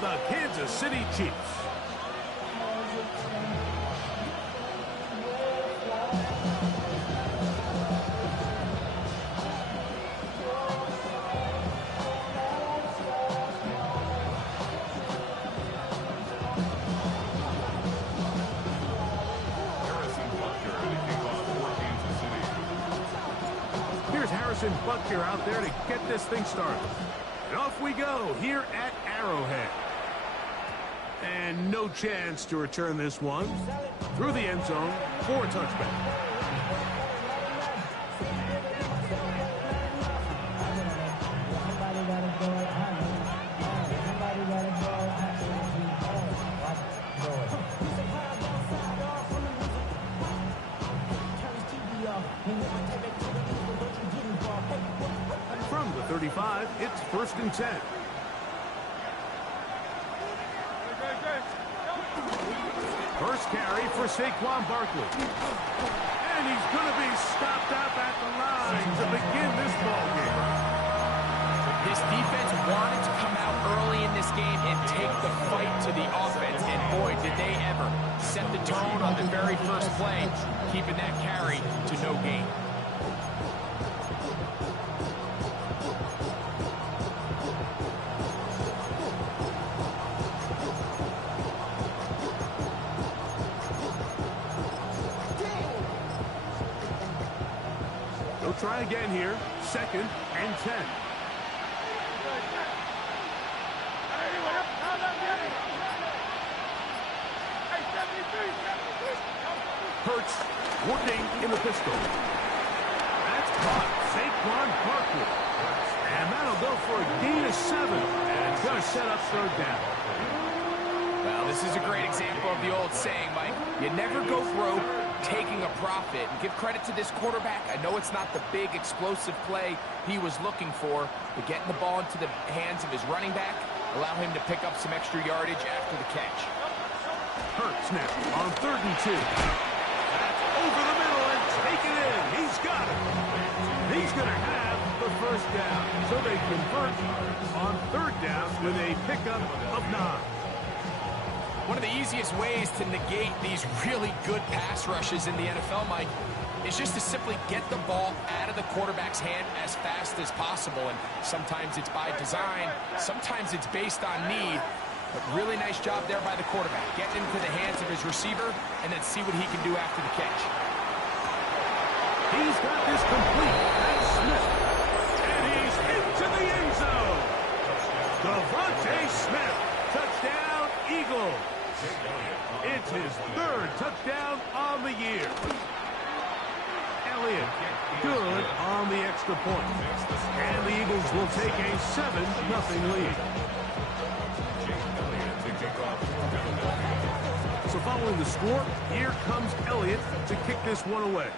from the Kansas City Chiefs. Butker out there to get this thing started. And off we go here at Arrowhead. And no chance to return this one through the end zone for a touchback. From the 35, it's 1st and 10. First carry for Saquon Barkley. And he's going to be stopped up at the line to begin this ball game. This defense wanted to come out early in this game and take the fight to the offense. And boy, did they ever set the tone on the very first play, keeping that carry to no gain. They'll try again here. 2nd and 10. Hurts working in the pistol. That's caught. Saquon Barkley. And that'll go for a gain of 7. And it's going to set up 3rd down. Well, this is a great example of the old saying, Mike. You never go broke taking a profit. And give credit to this quarterback. I know it's not the big explosive play he was looking for, but getting the ball into the hands of his running back, allow him to pick up some extra yardage after the catch. Hurts now on 3rd and 2. That's over the middle and take it in. He's got it. He's going to have the 1st down. So they convert on 3rd down with a pickup of 9. One of the easiest ways to negate these really good pass rushes in the NFL, Mike, is just to simply get the ball out of the quarterback's hand as fast as possible. And sometimes it's by design, sometimes it's based on need. But really nice job there by the quarterback, getting into the hands of his receiver and then see what he can do after the catch. He's got this complete. That's Smith. And he's into the end zone. Devontae Smith. Touchdown, Eagles. It's his 3rd touchdown on the year. Elliott, good on the extra point. And the Eagles will take a 7-0 lead. So following the score, here comes Elliott to kick this one away.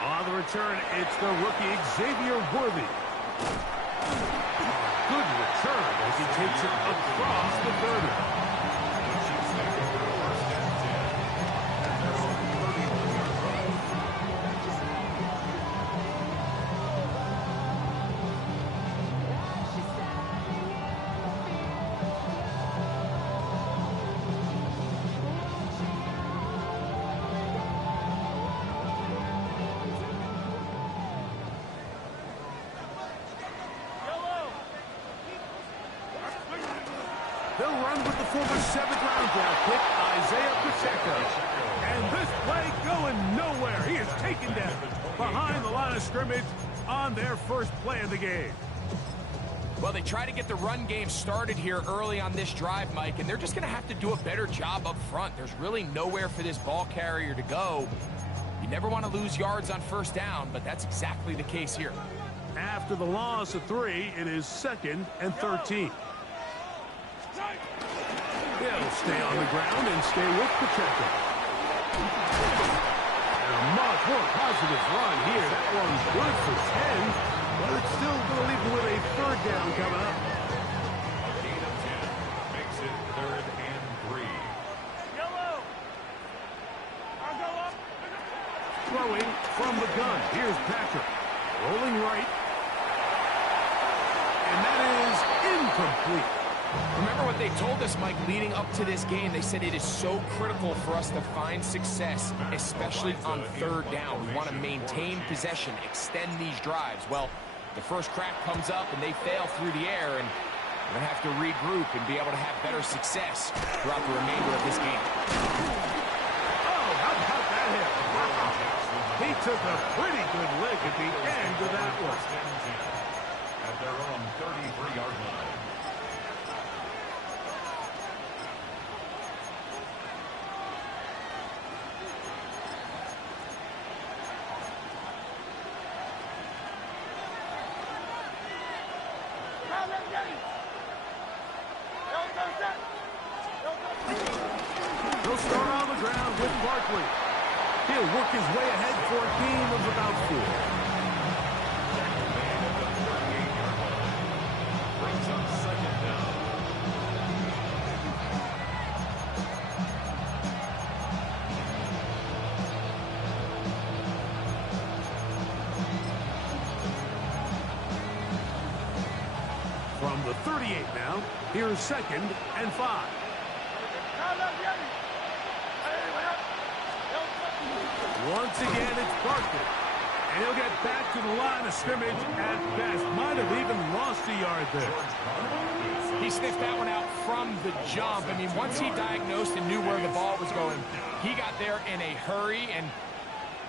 On the return, it's the rookie Xavier Worthy. Good return as he takes it across the 30. They'll run with the former 7th-round draft pick, Isaiah Pacheco. And this play going nowhere. He is taken down behind the line of scrimmage on their first play of the game. Well, they try to get the run game started here early on this drive, Mike, and they're just going to have to do a better job up front. There's really nowhere for this ball carrier to go. You never want to lose yards on 1st down, but that's exactly the case here. After the loss of 3, it is 2nd and 13. They'll stay on the ground and stay with Pacheco. And a much more positive run here. That one's good for 10, but it's still going to leave them with a 3rd down coming up. A gain of 10 makes it 3rd and 3. Yellow. I'll go up. Throwing from the gun. Here's Patrick. Rolling right. And that is incomplete. Remember what they told us, Mike, leading up to this game. They said it is so critical for us to find success, especially on third down. We want to maintain possession, extend these drives. Well, the first crack comes up and they fail through the air, and we're going to have to regroup and be able to have better success throughout the remainder of this game. Oh, how about that hit? Wow. He took a pretty good lick at the end of that one. At their own 33-yard line. He'll start on the ground with Barkley. He'll work his way ahead for a gain of about 4. Brings up second down. From the 38 now, here's 2nd and 5. Once again, it's Barkley. And he'll get back to the line of scrimmage at best. Might have even lost a yard there. He sniffed that one out from the jump. I mean, once he diagnosed and knew where the ball was going, he got there in a hurry, and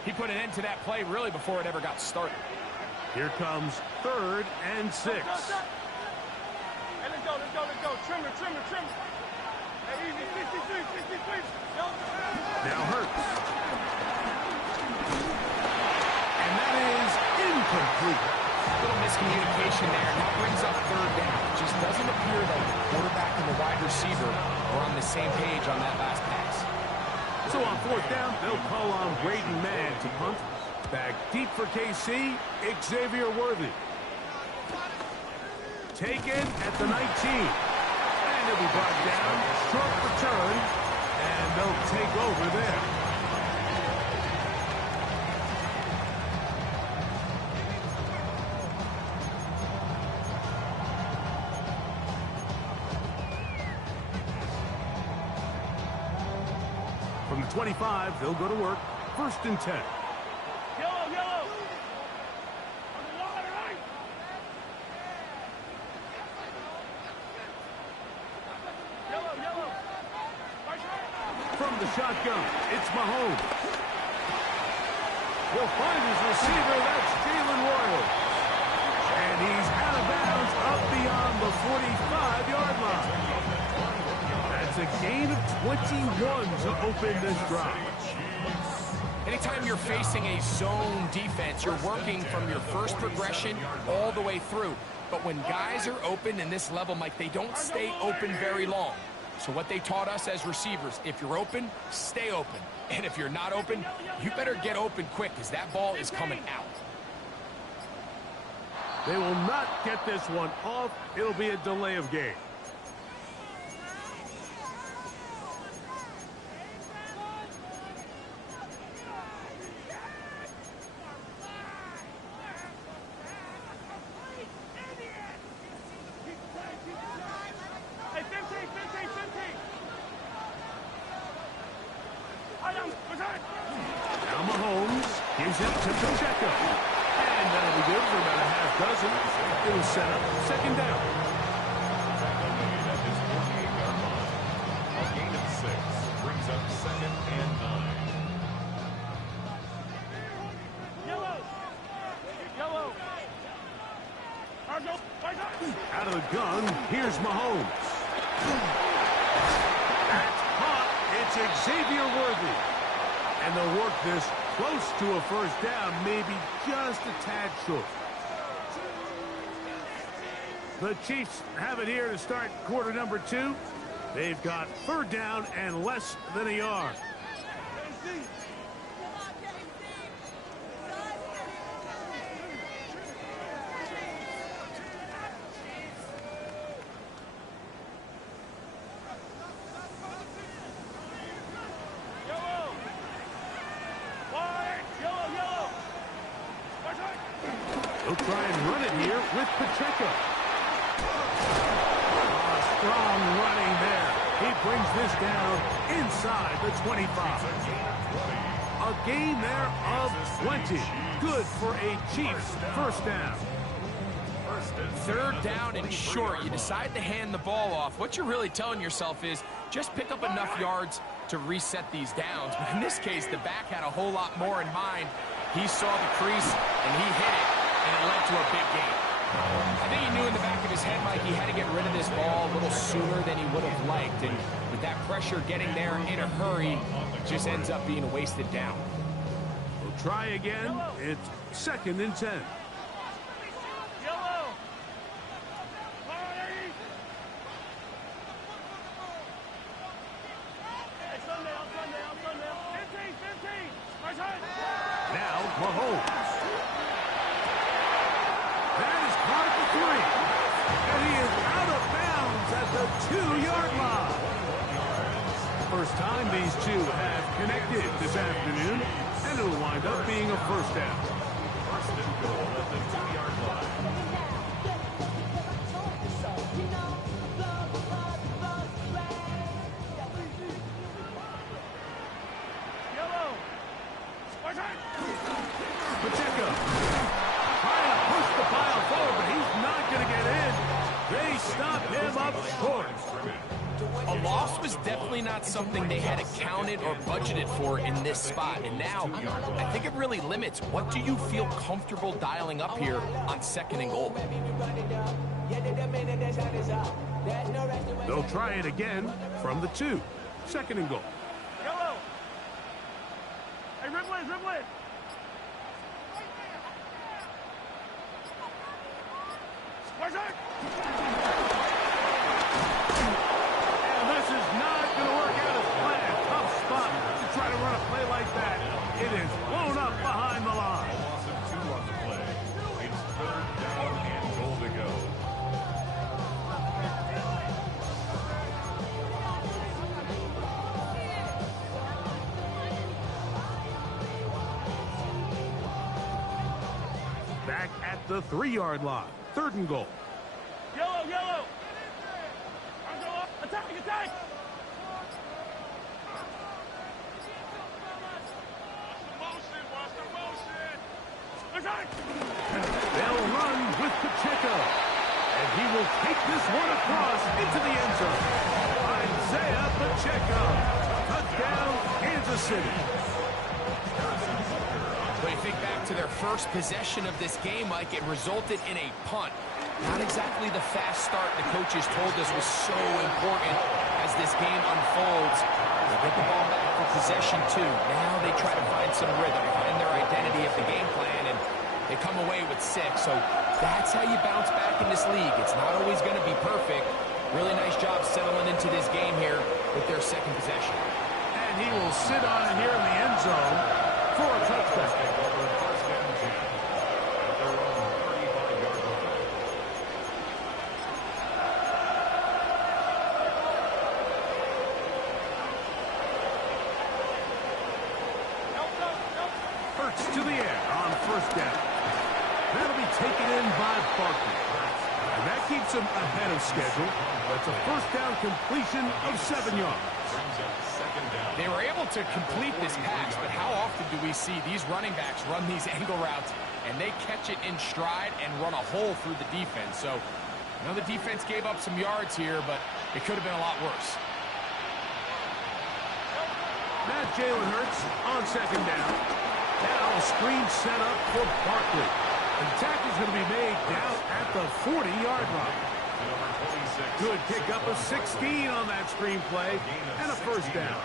he put an end to that play really before it ever got started. Here comes 3rd and 6. Hey, let's go. Trimmer. Hey, easy, 63. Now Hurts. And that is incomplete. Little miscommunication there. Now brings up 3rd down. It just doesn't appear that the quarterback and the wide receiver are on the same page on that last pass. So on 4th down, they'll call on Braden Mann to punt. Back deep for KC, Xavier Worthy. Taken at the 19. And he'll be brought down. Short return. And they'll take over there. From the 25, they'll go to work. 1st and 10. Yellow. On the line, right. Yellow. From the shotgun, it's Mahomes. He'll find his receiver. That's Jalen Royal. And he's out of bounds up beyond the 45-yard line. That's a gain of 21 to open this drive. Anytime you're facing a zone defense, you're working from your first progression all the way through. But when guys are open in this level, Mike, they don't stay open very long. So what they taught us as receivers, if you're open, stay open. And if you're not open, you better get open quick because that ball is coming out. They will not get this one off. It'll be a delay of game. Hey, 15. Now Mahomes gives it to Pacheco. And that'll be good for about a half dozen. It'll set up 2nd down. At his 48-yard line. A gain of 6 brings up 2nd and 9. Yellow. Out of the gun, here's Mahomes. That's caught. It's Xavier Worthy. And they'll work this close to a 1st down, maybe just a tad short. The Chiefs have it here to start quarter number 2. They've got 3rd down and less than a yard. They'll try and run it here with Pacheco. Strong running there. He brings this down inside the 25. A gain there of 20. Good for a Chiefs first down. Third down and short. You decide to hand the ball off. What you're really telling yourself is just pick up enough yards to reset these downs. But in this case, the back had a whole lot more in mind. He saw the crease, and he hit it, and it led to a big gain. I think he knew in the back of his head, Mike, he had to get rid of this ball a little sooner than he would have liked. And with that pressure getting there in a hurry, it just ends up being a wasted down. We'll try again. It's 2nd and 10. Yellow. Hey, Sunday. 15. Right side. Now, Mahomes. That is caught at the 3. And he is out of bounds at the 2-yard line. First time these two have connected this afternoon, and it'll wind up being a first down. First and goal at the 2-yard line. Yellow. Right side. Pacheco trying to push the pile forward, but he's not going to get in. They stop him up short. A loss was definitely not something they had accounted or budgeted for in this spot. And now, I think it really limits what do you feel comfortable dialing up here on 2nd and goal. They'll try it again from the 2. 2nd and goal. Yellow. Hey, Ripley. Right side. And this is not going to work out as planned. Tough spot to try to run a play like that. It is blown up behind the line. Loss of 2 on the play. It's 3rd down and goal to go. Back at the 3-yard line. 3rd and goal. Yellow. Attack. Watch the motion. Right side. They'll run with Pacheco. And he will take this one across into the end zone. Isaiah Pacheco. Touchdown, Kansas City. But you think back to their first possession of this game, Mike, it resulted in a punt. Not exactly the fast start the coaches told us was so important as this game unfolds. They get the ball back for possession 2. Now they try to find some rhythm, find their identity of the game plan, and they come away with 6. So that's how you bounce back in this league. It's not always going to be perfect. Really nice job settling into this game here with their 2nd possession. And he will sit on it here in the end zone for a touchdown. First down 10 at their own 35-yard line. Hurts to the air on 1st down. That'll be taken in by Barkley. And that keeps him ahead of schedule. That's a 1st down completion of 7 yards. Brings up 2nd down. They were able to complete this pass, but how often do we see these running backs run these angle routes and they catch it in stride and run a hole through the defense? So, I know the defense gave up some yards here, but it could have been a lot worse. Now Jalen Hurts on 2nd down. Now a screen set up for Barkley. And the tackle's going to be made down at the 40-yard line. Number 26. Good pickup of 16 on that screen play and a 1st down.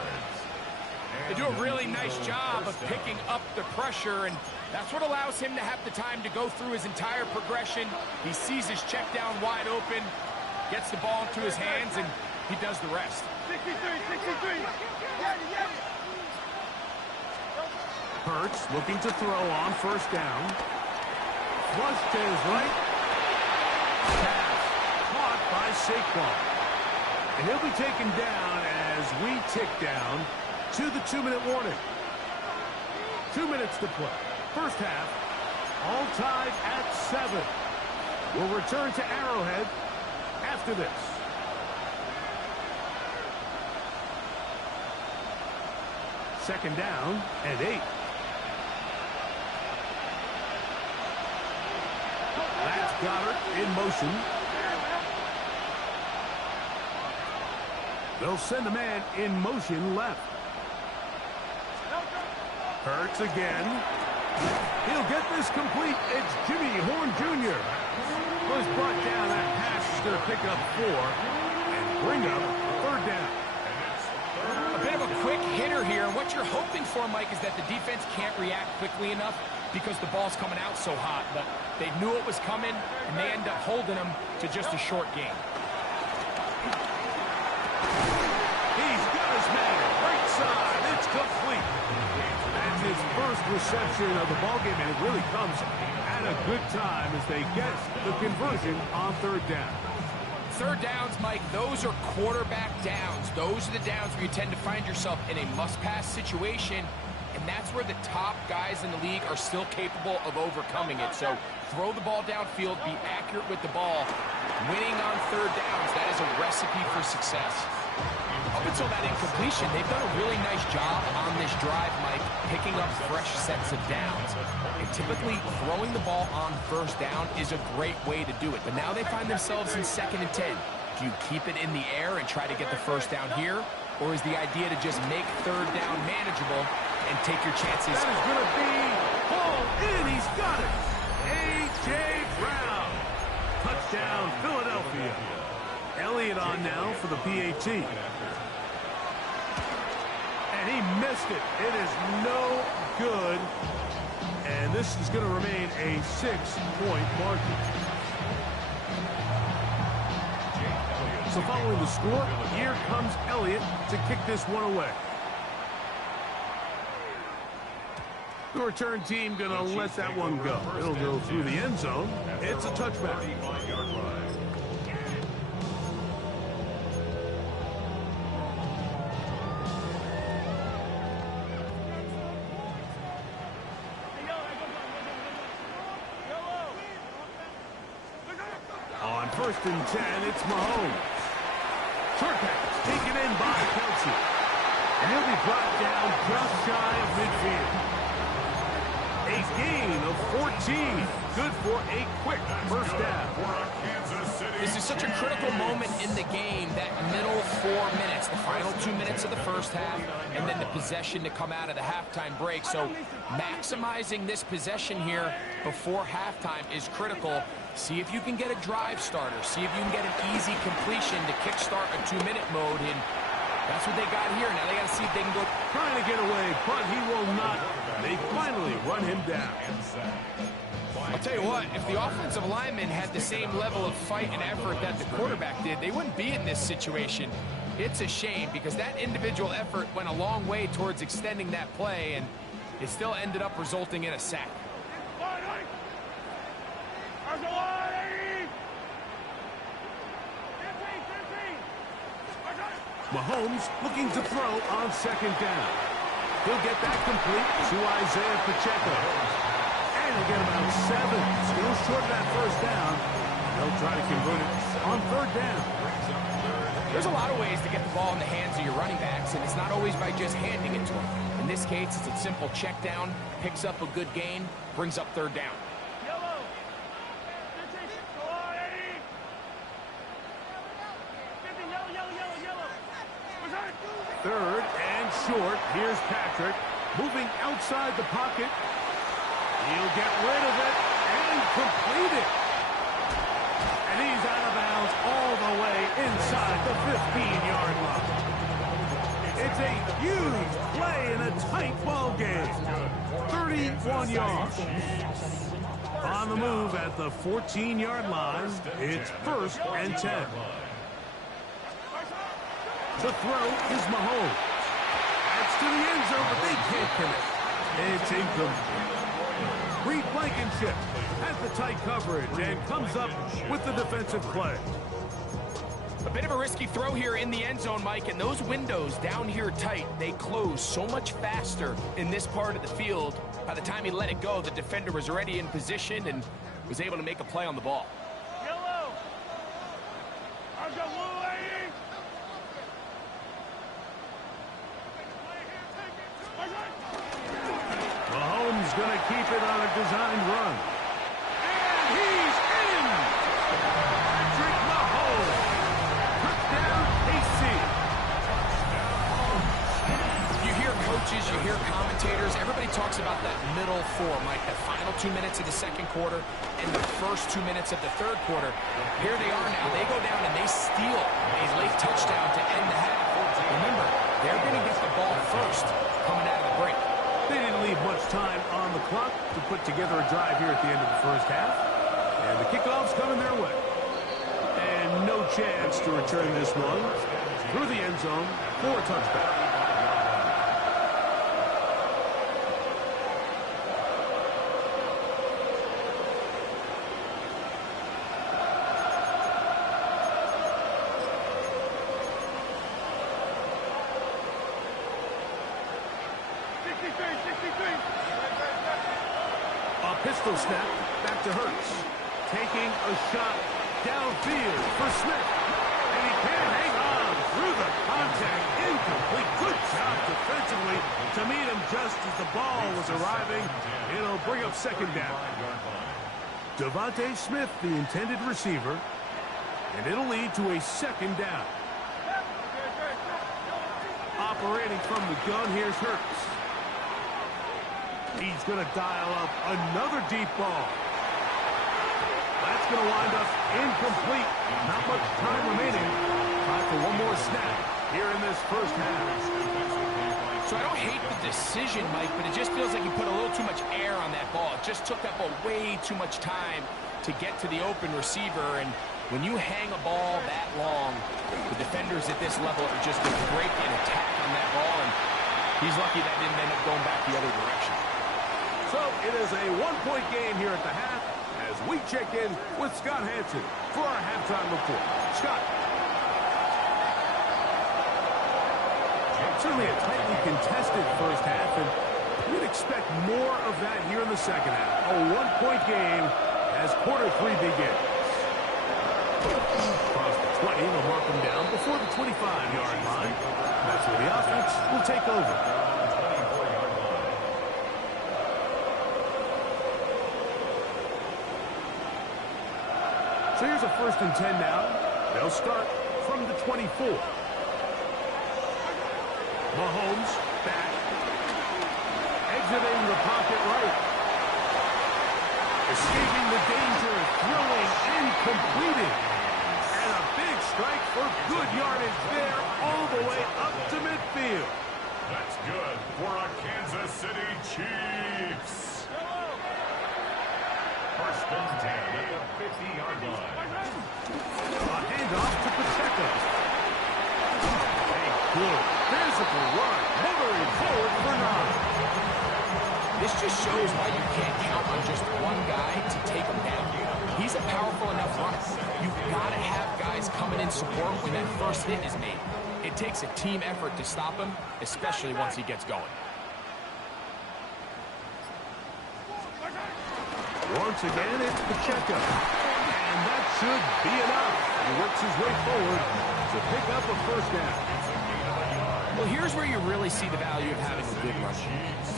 They do a really nice job of picking up the pressure, and that's what allows him to have the time to go through his entire progression. He sees his check down wide open, gets the ball into his hands, and he does the rest. 63. Hurts looking to throw on 1st down. Flush to his right. Pass caught by Saquon. And he'll be taken down as we tick down to the 2-minute warning. 2 minutes to play. First half, all tied at 7. We'll return to Arrowhead after this. second down and 8. That's Goddard in motion. They'll send a man in motion left. Hurts again. He'll get this complete. It's Jimmy Horn Jr. Was brought down. That pass is going to pick up 4 and bring up third down. A bit of a quick hitter here. And what you're hoping for, Mike, is that the defense can't react quickly enough because the ball's coming out so hot. But they knew it was coming, and they end up holding them to just a short game. He's got his man. Right side. It's complete. That's his first reception of the ballgame, and it really comes at a good time as they get the conversion on third down. Third downs, Mike, those are quarterback downs. Those are the downs where you tend to find yourself in a must-pass situation, and that's where the top guys in the league are still capable of overcoming it. So throw the ball downfield, be accurate with the ball. Winning on third downs, that is a recipe for success. Up until that incompletion, they've done a really nice job on this drive, Mike, picking up fresh sets of downs. And typically, throwing the ball on first down is a great way to do it. But now they find themselves in 2nd and 10. Do you keep it in the air and try to get the first down here? Or is the idea to just make third down manageable and take your chances? That is going to be hauled in. He's got it. A.J. Brown. Touchdown, Philadelphia. Elliott on now for the PAT. And he missed it. It is no good. And this is going to remain a 6-point margin. So following the score, here comes Elliott to kick this one away. The return team going to let that one go. It'll go through the end zone. It's a touchback. On 1st and 10, it's Mahomes. Short pass taken in by Kelsey. And he'll be brought down just shy of midfield. A gain of 14. Good for a quick first down. This is such a critical moment in the game, that middle 4 minutes, the final 2 minutes of the first half, and then the possession to come out of the halftime break. So maximizing this possession here before halftime is critical. See if you can get a drive starter. See if you can get an easy completion to kickstart a 2-minute mode. And that's what they got here. Now they got to see if they can go. Trying to get away, but he will not. They finally run him down. I'll tell you what, if the offensive lineman had the same level of fight and effort that the quarterback did, they wouldn't be in this situation. It's a shame because that individual effort went a long way towards extending that play, and it still ended up resulting in a sack. Mahomes looking to throw on 2nd down. He'll get that complete to Isaiah Pacheco. And he'll get about 7. Still short of that first down. They'll try to convert it on 3rd down. There's a lot of ways to get the ball in the hands of your running backs, and it's not always by just handing it to them. In this case, it's a simple check down, picks up a good gain, brings up 3rd down. Third and short. Here's Patrick moving outside the pocket. He'll get rid of it and complete it. And he's out of bounds all the way inside the 15-yard line. It's a huge play in a tight ball game. 31 yards. On the move at the 14-yard line. It's 1st and 10. The throw is Mahomes. That's to the end zone, but they can't connect. It's incomplete. Reed Blankenship has the tight coverage and comes up with the defensive play. A bit of a risky throw here in the end zone, Mike, and those windows down here tight, they close so much faster in this part of the field. By the time he let it go, the defender was already in position and was able to make a play on the ball. Yellow. going to keep it on a designed run. And he's in! Patrick Mahomes. Touchdown, KC. You hear coaches, you hear commentators, everybody talks about that middle four, Mike, the final 2 minutes of the second quarter and the first 2 minutes of the third quarter. Here they are now. They go down and they steal a late touchdown to end the half. Remember, they're going to get the ball first coming out of the break. They didn't leave much time on the clock to put together a drive here at the end of the first half. And the kickoff's coming their way. And no chance to return this one through the end zone for a touchback. A pistol snap back to Hurts. Taking a shot downfield for Smith. And he can't hang on through the contact. Incomplete. Good job defensively to meet him just as the ball was arriving. It'll bring up second down. Devontae Smith, the intended receiver. And it'll lead to a second down. Operating from the gun, here's Hurts. He's going to dial up another deep ball. That's going to wind up incomplete. Not much time remaining. Time for one more snap here in this first half. So I don't hate the decision, Mike, but it just feels like he put a little too much air on that ball. It just took up way too much time to get to the open receiver. And when you hang a ball that long, the defenders at this level are just going to break and attack on that ball. And he's lucky that didn't end up going back the other direction. So it is a one-point game here at the half as we check in with Scott Hansen for our halftime report. Scott. Certainly a tightly contested first half, and we'd expect more of that here in the second half. A one-point game as quarter three begins. Across the 20, they'll mark them down before the 25-yard line. That's where the offense will take over. So here's a 1st and 10 now. They'll start from the 24. Mahomes back. Exiting the pocket right. Escaping the danger, throwing and completing. And a big strike for good yardage there all the way up to midfield. That's good for a Kansas City Chiefs. First and 10 at the 50-yard line. A handoff to Pacheco. A good physical run, motoring forward for 9. This just shows why you can't count on just one guy to take him down. He's a powerful enough runner. You've got to have guys coming in support when that first hit is made. It takes a team effort to stop him, especially once he gets going. Once again, it's Pacheco. And that should be enough. He works his way forward to pick up a first down. Well, here's where you really see the value of having a good run.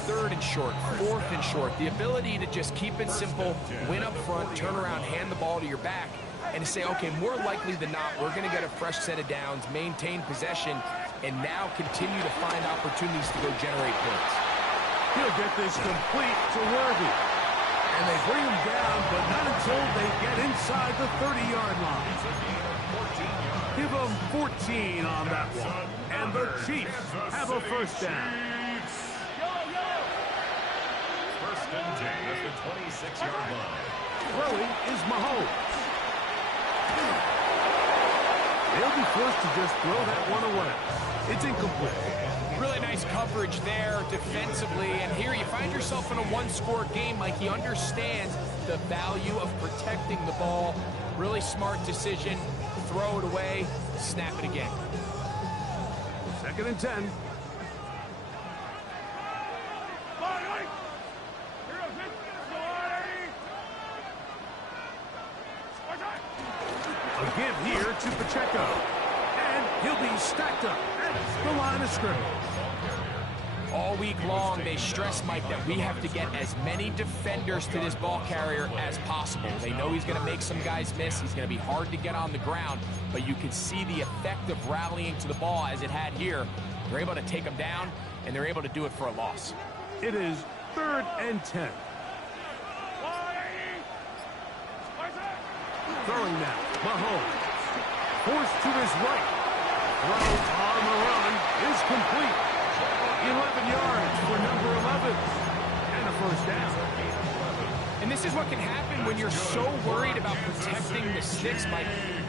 3rd and short, 4th and short. The ability to just keep it simple, win up front, turn around, hand the ball to your back, and to say, okay, more likely than not, we're going to get a fresh set of downs, maintain possession, and now continue to find opportunities to go generate points. He'll get this complete to Worthy. And they bring him down, but not until they get inside the 30-yard line. Give them 14 on that one. And the Chiefs have a first down. First and 10 at the 26-yard line. Throwing is Mahomes. They'll be forced to just throw that one away. It's incomplete. Really nice coverage there defensively, and here you find yourself in a one-score game. Like, he understands the value of protecting the ball. Really smart decision. Throw it away, snap it again. 2nd and 10. A give here to Pacheco. And he'll be stacked up at the line of scrimmage. All week long, they stress, Mike, that we have to get as many defenders to this ball carrier as possible. They know he's going to make some guys miss. He's going to be hard to get on the ground, but you can see the effect of rallying to the ball as it had here. They're able to take him down, and they're able to do it for a loss. It is 3rd and 10. Throwing now, Mahomes. Forced to his right. Throw on the run is complete. 11 yards for number 11. And a first down. And this is what can happen when you're so worried about protecting the sticks, Mike.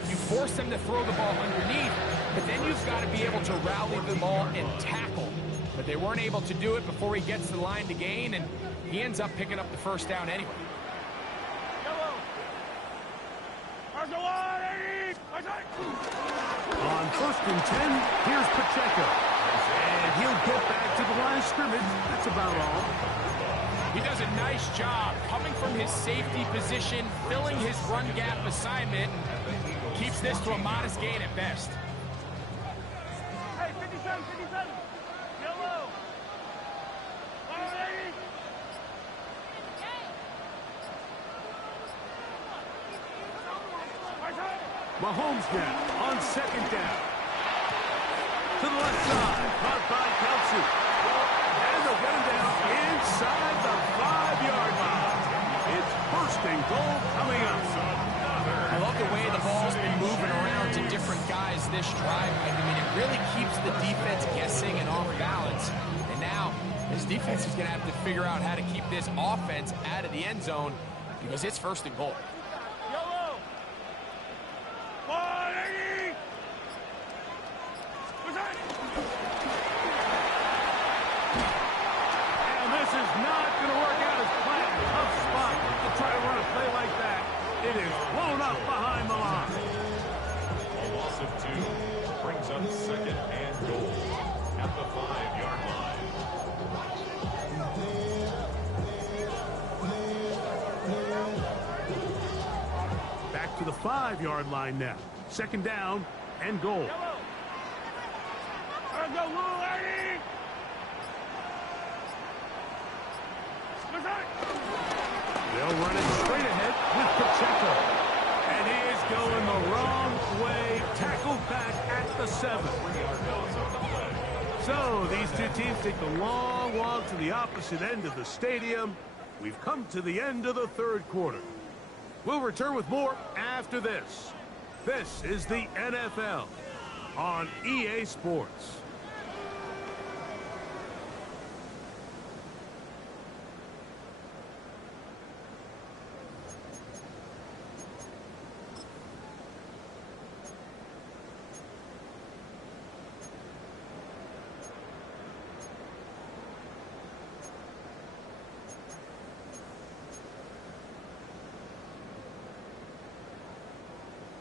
You force them to throw the ball underneath, but then you've got to be able to rally the ball and tackle. But they weren't able to do it before he gets to the line to gain, and he ends up picking up the first down anyway. On 1st and 10, here's Pacheco. And he'll get back to the line of scrimmage. That's about all. He does a nice job coming from his safety position, filling his run gap assignment, and keeps this to a modest gain at best. Hey, 57, 57. Yellow. Mahomes now on 2nd down. To the left side, caught by Kelsey. And they'll get him down inside the 5-yard line. It's 1st and goal coming up. I love the way the ball's been moving around to different guys this drive. I mean, it really keeps the defense guessing and off balance. And now, this defense is going to have to figure out how to keep this offense out of the end zone because it's 1st and goal. Yellow. 180. And this is not going to work out as planned. Tough spot to try to run a play like that. It is blown up behind the line. A loss of 2 brings up 2nd and goal at the 5-yard line. Back to the 5-yard line now. 2nd down and goal. They'll run it straight ahead with Pacheco. And he is going the wrong way. Tackled back at the 7. So these two teams take the long walk to the opposite end of the stadium. We've come to the end of the 3rd quarter. We'll return with more after this. This is the NFL on EA Sports.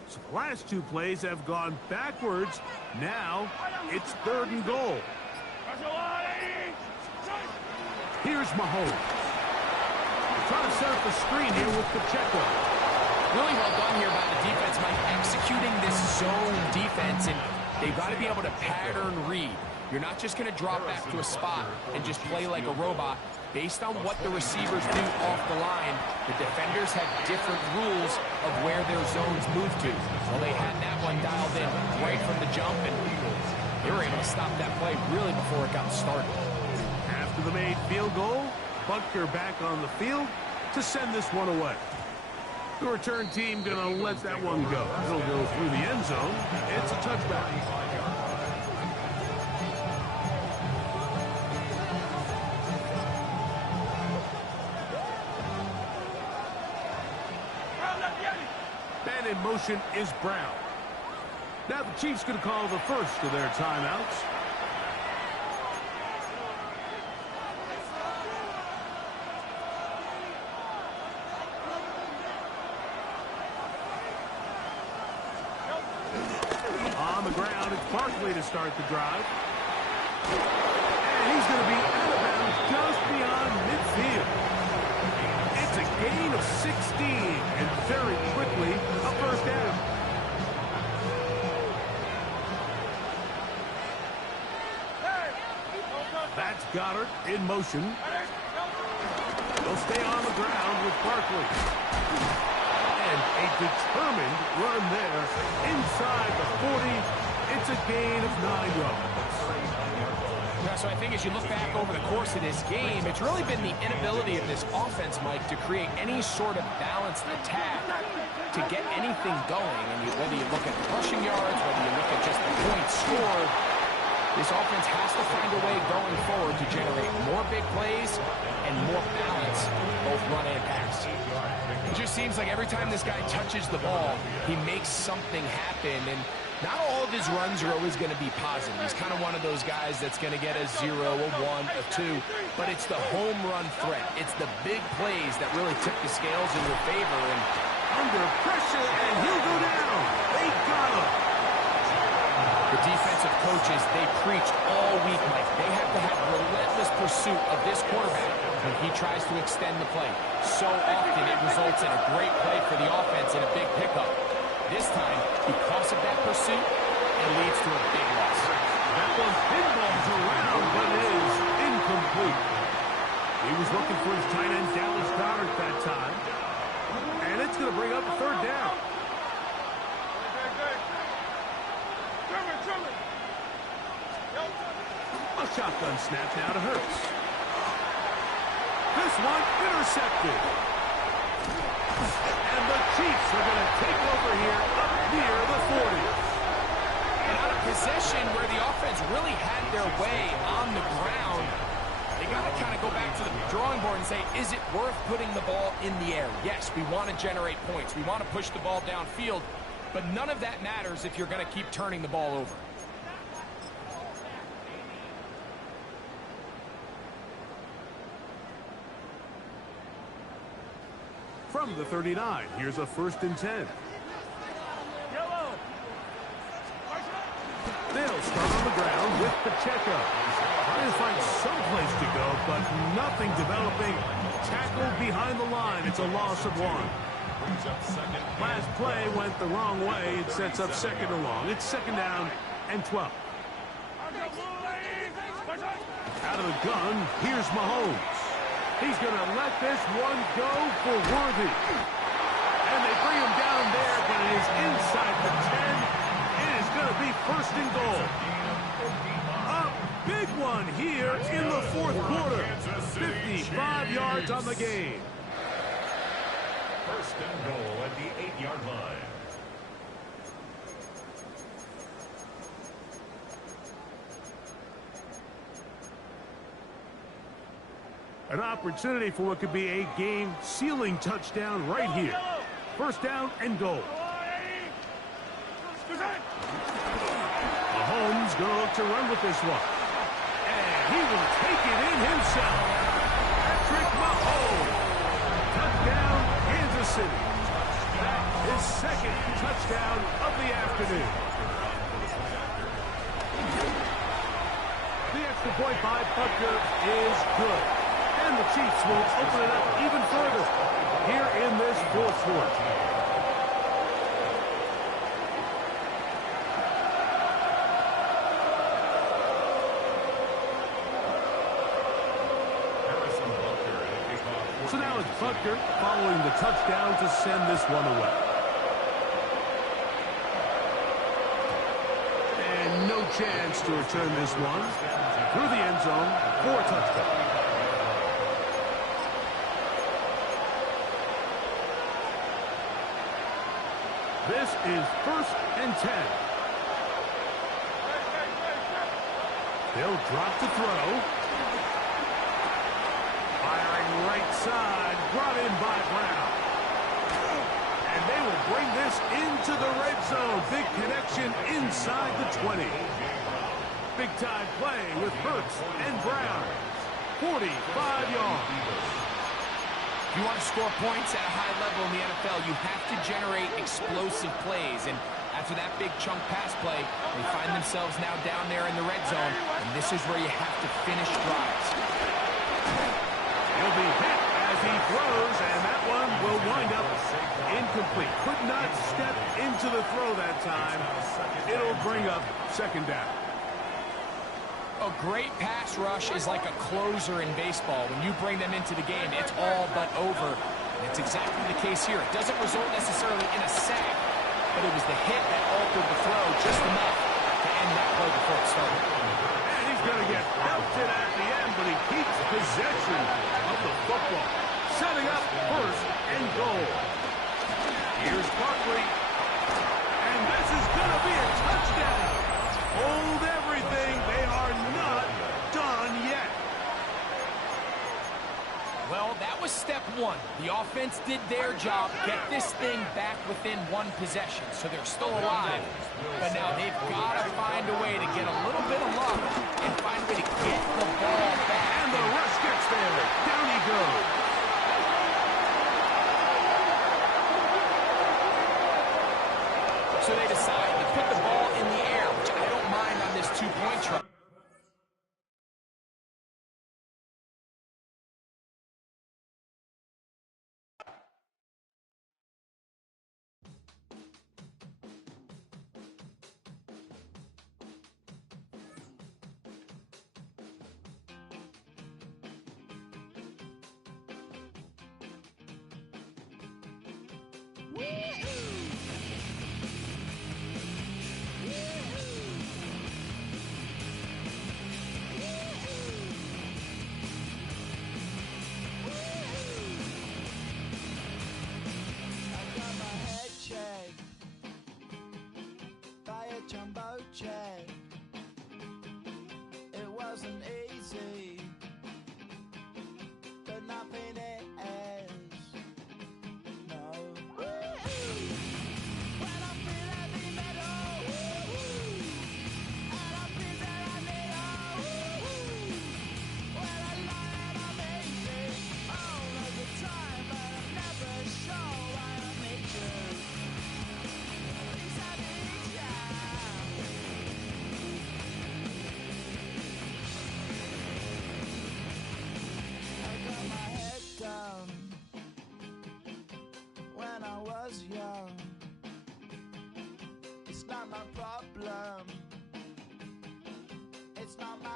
So the last 2 plays have gone backwards. Now it's 3rd and goal. Here's Mahomes. Trying to set up the screen here with Pacheco. Really well done here by the defense, Mike, executing this zone defense, and they've got to be able to pattern read. You're not just going to drop back to a spot and just play like a robot. Based on what the receivers do off the line, the defenders have different rules of where their zones move to. Well, they had that one dialed in right from the jump, and they were able to stop that play really before it got started. After the made field goal, Butker back on the field to send this one away. The return team going to let that one go. It'll go through the end zone. It's a touchback. Man in motion is Brown. Now the Chiefs going to call the first of their timeouts. On the ground, it's Barkley to start the drive. And he's going to be out of bounds just beyond midfield. It's a gain of 16, and very quickly, a first down. That's Goddard in motion. They'll stay on the ground with Barkley. And a determined run there inside the 40. It's a gain of 9 yards. Yeah, so I think as you look back over the course of this game, it's really been the inability of this offense, Mike, to create any sort of balanced attack to get anything going. And whether you look at the rushing yards, whether you look at just the points scored, this offense has to find a way going forward to generate more big plays and more balance, both run and pass. It just seems like every time this guy touches the ball, he makes something happen. And not all of his runs are always going to be positive. He's kind of one of those guys that's going to get a 0, a 1, a 2. But it's the home run threat. It's the big plays that really tip the scales in your favor. And under pressure, and he'll go down. They got him. The defensive coaches, they preached all week, Mike. They have to have relentless pursuit of this quarterback when he tries to extend the play. So often it results in a great play for the offense and a big pickup. This time, because of that pursuit, it leads to a big loss. That one pinballs around, but is incomplete. He was looking for his tight end, Dallas Goddard, that time. And it's going to bring up a third down. A shotgun snap now to Hurts. This one intercepted. And the Chiefs are going to take over here up near the 40. And on a possession where the offense really had their way on the ground, they got to kind of go back to the drawing board and say, is it worth putting the ball in the air? Yes, we want to generate points. We want to push the ball downfield, but none of that matters if you're going to keep turning the ball over. From the 39, here's a 1st and 10. Yellow. They'll start on the ground with Pacheco. Trying to find some place to go, but nothing developing. Tackled behind the line. It's a loss of 1. Last play went the wrong way. It sets up 2nd and long. It's 2nd down and 12. Out of the gun, here's Mahomes. He's going to let this one go for Worthy. And they bring him down there, but it is inside the 10. It is going to be 1st and goal. A big one here in the 4th quarter. 55 yards on the game. 1st and goal at the 8-yard line. An opportunity for what could be a game-sealing touchdown right here. 1st down and goal. Mahomes going to look to run with this one. And he will take it in himself. Patrick Mahomes. Touchdown, Kansas City. That is 2nd touchdown of the afternoon. The extra point by Butker is good. And the Chiefs will open it up even further here in this 4th quarter. So now it's Butker following the touchdown to send this one away. And no chance to return this one through the end zone for a touchdown. This is 1st and 10. They'll drop to throw. Firing right side, brought in by Brown. And they will bring this into the red zone. Big connection inside the 20. Big time play with Hurts and Brown. 45 yards. If you want to score points at a high level in the NFL, you have to generate explosive plays. And after that big chunk pass play, they find themselves now down there in the red zone, and this is where you have to finish drives. He'll be hit as he throws, and that one will wind up incomplete. Could not step into the throw that time. It'll bring up 2nd down. A great pass rush is like a closer in baseball. When you bring them into the game, it's all but over. And it's exactly the case here. It doesn't result necessarily in a sack, but it was the hit that altered the throw just enough to end that play before it started. And he's going to get belted at the end, but he keeps possession of the football, setting up first and goal. Here's Barkley, and this is going to be a touchdown. Hold everything. They are not done yet. Well, that was step one. The offense did their job, get this thing back within one possession, so they're still alive. But now they've got to find a way to get a little bit of luck and find a way to get the ball back. And the rush gets there. Down he goes. So they decide to put the ball in the air, which I don't mind on this two-point try. Jumbo check. It wasn't easy, but nothing is. No. When I feel heavy metal, and I feel that I need when I lie and I'm easy all of the time, but I'm never sure why I need you. Please I need you. When I was young, it's not my problem, it's not my